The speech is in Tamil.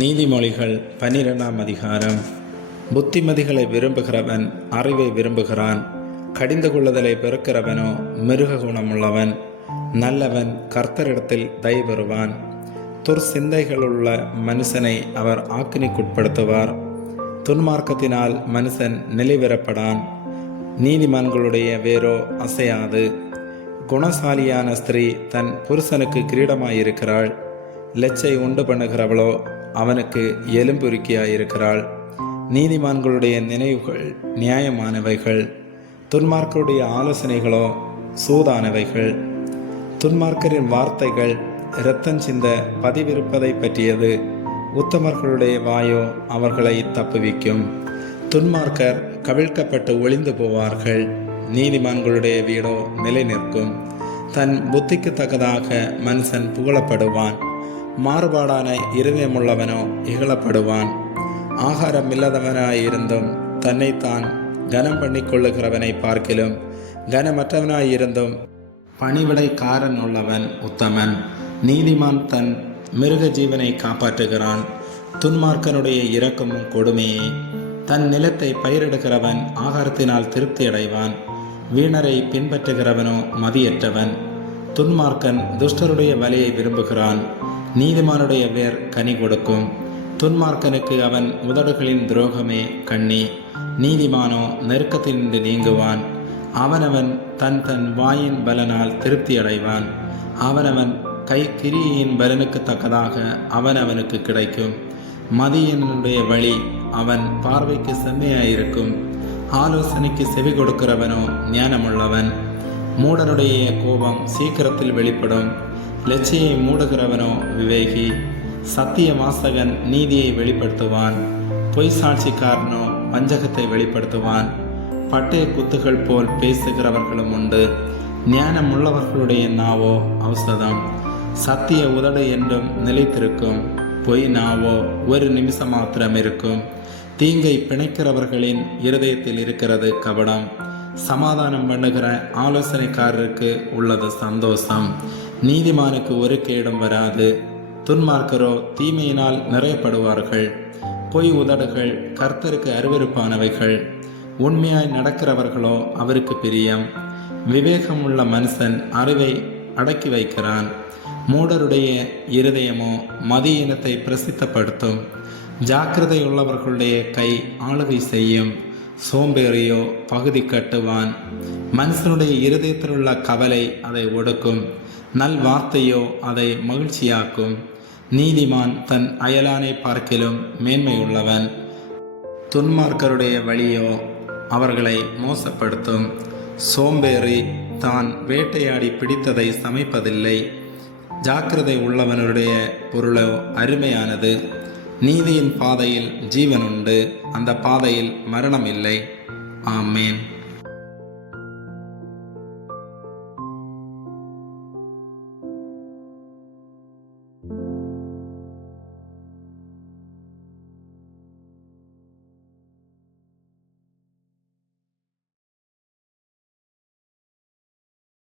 நீதிமொழிகள் 12ஆம் அதிகாரம். புத்திமதிகளை விரும்புகிறவன் அறிவை விரும்புகிறான். கடிந்து கொள்ளுதலை வெறுக்கிறவனோ மிருக குணமுள்ளவன். நல்லவன் கர்த்தரிடத்தில் தயை பெறுவான். துர்சிந்தைகளுள்ள மனுஷனை அவர் ஆக்கினைக்குட்படுத்துவார். துன்மார்க்கத்தினால் மனுஷன் நிலைவரப்படான். நீதிமான்களுடைய வேரோ அசையாது. குணசாலியான ஸ்திரீ தன் புருஷனுக்கு கிரீடமாயிருக்கிறாள். லெச்சை உண்டு பண்ணுகிறவளோ அவனுக்கு எலும்புருக்கியாயிருக்கிறாள். நீதிமான்களுடைய நினைவுகள் நியாயமானவைகள், துன்மார்க்கருடைய ஆலோசனைகளோ சூதானவைகள். துன்மார்க்கரின் வார்த்தைகள் இரத்தஞ்சிந்த பதிவிருப்பதை பற்றியது. உத்தமர்களுடைய வாயோ அவர்களை தப்புவிக்கும். துன்மார்க்கர் கவிழ்க்கப்பட்டு ஒளிந்து போவார்கள். நீதிமான்களுடைய வீடோ நிலை நிற்கும். தன் புத்திக்கு தக்கதாக மனுஷன் புகழப்படுவான். மாறுபாடான இருதயமுள்ளவனோ இகழப்படுவான். ஆகாரம் இல்லாதவனாயிருந்தும் தன்னைத்தான் கனம் பண்ணி கொள்ளுகிறவனை பார்க்கிலும் கனமற்றவனாயிருந்தும் பணிவிடைக்காரன் உள்ளவன் உத்தமன். நீதிமான் தன் மிருக ஜீவனை காப்பாற்றுகிறான். துன்மார்க்கனுடைய இரக்கமும் கொடுமையே. தன் நிலத்தை பயிரிடுகிறவன் ஆகாரத்தினால் திருப்தி அடைவான். வீணரை பின்பற்றுகிறவனோ மதியற்றவன். துன்மார்க்கன் துஷ்டருடைய வலியை விரும்புகிறான். நீதிமானுடைய வேர் கனி கொடுக்கும். துன்மார்க்கனுக்கு அவன் உதடுகளின் துரோகமே கண்ணி. நீதிமானோ நெருக்கத்தினின்று நீங்குவான். அவனவன் தன் தன் வாயின் பலனால் திருப்தி அடைவான். அவனவன் கை கிரியின் பலனுக்கு தக்கதாக அவனவனுக்கு கிடைக்கும். மதியனுடைய வழி அவன் பார்வைக்கு செம்மையாயிருக்கும். ஆலோசனைக்கு செவி கொடுக்கிறவனோ ஞானமுள்ளவன். மூடனுடைய கோபம் சீக்கிரத்தில் வெளிப்படும். லட்சியை மூடுகிறவனோ விவேகி. சத்திய வாசகன் நீதியை வெளிப்படுத்துவான். பொய் சாட்சிக்காரனோ வஞ்சகத்தை வெளிப்படுத்துவான். பட்டய குத்துகள் போல் பேசுகிறவர்களும் உண்டு. ஞானம் உள்ளவர்களுடைய நாவோ ஔஷதம். சத்திய உதடு என்றும் நிலைத்திருக்கும். பொய் நாவோ ஒரு நிமிஷம் மாத்திரம் இருக்கும். தீங்கை பிணைக்கிறவர்களின் இருதயத்தில் இருக்கிறது கபடம். சமாதானம் பண்ணுகிற ஆலோசனைக்காரருக்கு உள்ளது சந்தோஷம். நீதிமானுக்கு ஒரு கேடும் வராது. துன்மார்க்கரோ தீமையினால் நிறையப்படுவார்கள். பொய் உதடுகள் கர்த்தருக்கு அருவருப்பானவைகள். உண்மையாய் நடக்கிறவர்களோ அவருக்கு பிரியம். விவேகம் உள்ள மனுஷன் அறிவை அடக்கி வைக்கிறான். மூடருடைய இருதயமோ மதியினத்தை பிரசித்தப்படுத்தும். ஜாக்கிரதை உள்ளவர்களுடைய கை ஆளுகை செய்யும். சோம்பேறியோ பகுதி கட்டுவான். மனுஷனுடைய இருதயத்தில் உள்ள கவலை அதை ஒடுக்கும். நல் வார்த்தையோ அதை மகிழ்ச்சியாக்கும். நீதிமான் தன் அயலானை பார்க்கிலும் மேன்மையுள்ளவன். துன்மார்க்கருடைய வழியோ அவர்களை மோசப்படுத்தும். சோம்பேறி தான் வேட்டையாடி பிடித்ததை சமைப்பதில்லை. ஜாக்கிரதை உள்ளவனுடைய பொருளோ அருமையானது. நீதியின் பாதையில் ஜீவன் உண்டு. அந்த பாதையில் மரணம் இல்லை. ஆமேன்.